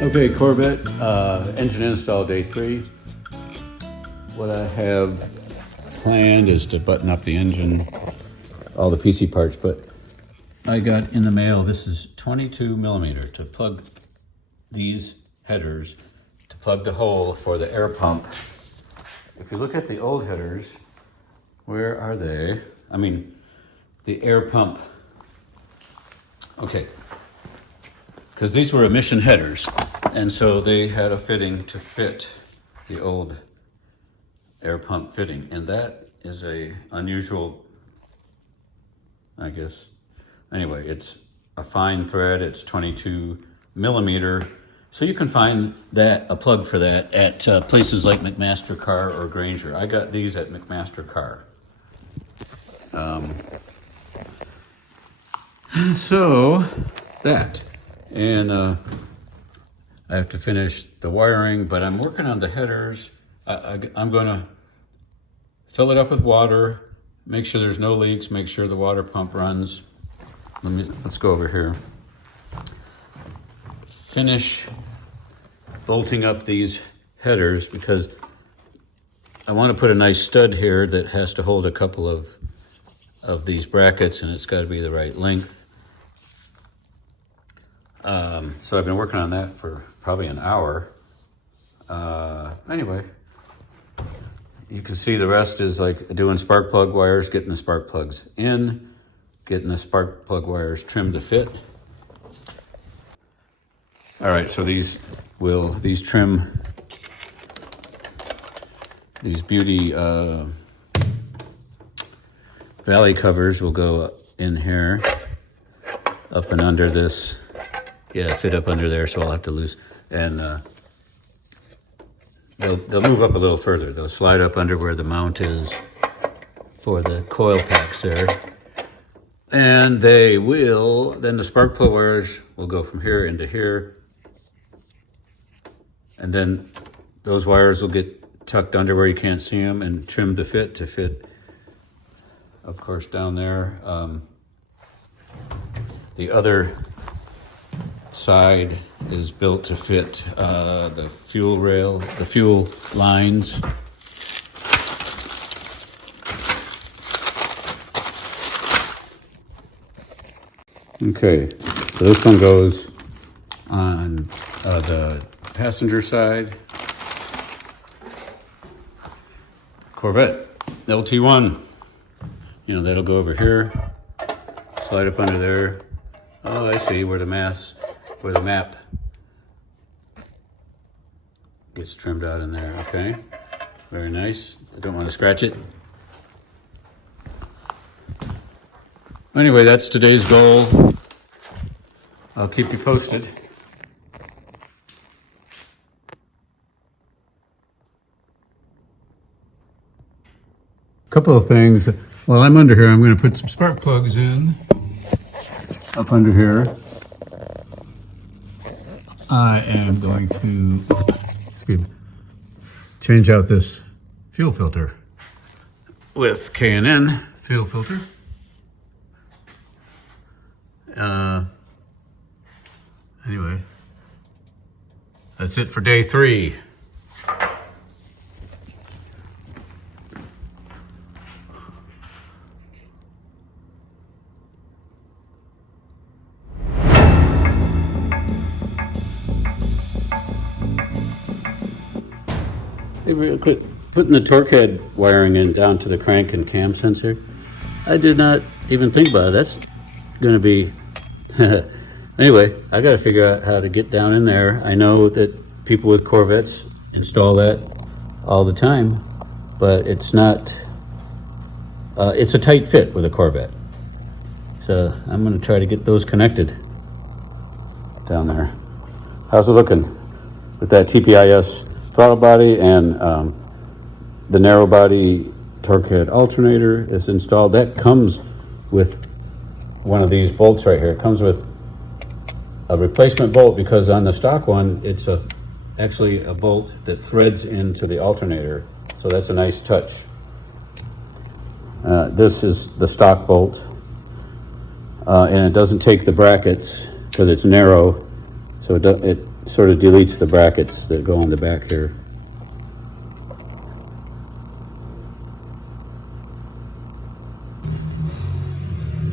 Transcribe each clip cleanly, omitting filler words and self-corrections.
Okay, Corvette, engine install day 3. What I have planned is to button up the engine, all the PC parts, but I got in the mail, this is 22 millimeter to plug these headers, to plug the hole for the air pump. If you look at the old headers, where are they? I mean, the air pump. Okay, because these were emission headers, and so they had a fitting to fit the old air pump fitting, and that is a unusual, I guess. Anyway, it's a fine thread, it's 22 millimeter, so you can find that, a plug for that, at places like McMaster Car or Granger. I got these at McMaster Car. So that, and I have to finish the wiring, but I'm working on the headers. I'm gonna fill it up with water, make sure there's no leaks, make sure the water pump runs. Let's go over here. Finish bolting up these headers because I want to put a nice stud here that has to hold a couple of these brackets, and it's got to be the right length. So I've been working on that for probably an hour. Anyway, you can see the rest is like doing spark plug wires, getting the spark plugs in, getting the spark plug wires trimmed to fit. All right, so these trim, these beauty valley covers will go in here, up and under this. Yeah, fit up under there, so I'll have to loose, and they'll move up a little further. They'll slide up under where the mount is for the coil packs there. And they will, then the spark plug wires will go from here into here. And then those wires will get tucked under where you can't see them and trimmed to fit, of course, down there. The other side is built to fit the fuel rail, the fuel lines. Okay, so this one goes on the passenger side. Corvette LT1, you know, that'll go over here, slide up under there. Oh, I see where the map gets trimmed out in there. Okay, very nice. I don't want to scratch it. Anyway, that's today's goal. I'll keep you posted. Couple of things. While I'm under here, I'm going to put some spark plugs in. Up under here, I am going to change out this fuel filter with K&N fuel filter. Anyway, that's it for day 3. Real quick, putting the torque head wiring in down to the crank and cam sensor, I did not even think about it. That's going to be anyway, I got to figure out how to get down in there. I know that people with Corvettes install that all the time, but it's not it's a tight fit with a Corvette, so I'm going to try to get those connected down there. How's it looking with that TPIS throttle body and the narrow body torque head alternator is installed? That comes with one of these bolts right here. It comes with a replacement bolt because on the stock one, it's actually a bolt that threads into the alternator. So that's a nice touch. This is the stock bolt, and it doesn't take the brackets because it's narrow. So it sort of deletes the brackets that go on the back here.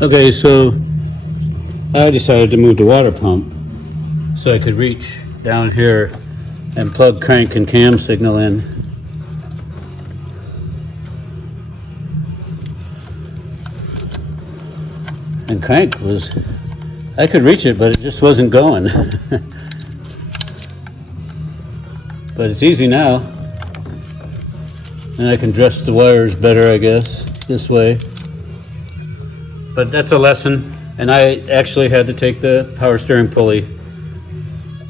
Okay, so I decided to move the water pump so I could reach down here and plug crank and cam signal in. And crank was, I could reach it, but it just wasn't going. But it's easy now. And I can dress the wires better, I guess, this way. But that's a lesson. And I actually had to take the power steering pulley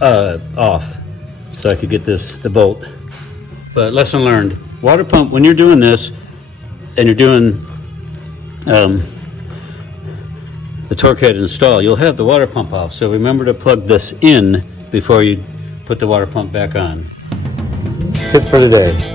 off so I could get the bolt. But lesson learned. Water pump, when you're doing this and you're doing the torque head install, you'll have the water pump off. So remember to plug this in before you put the water pump back on. Tip for the day.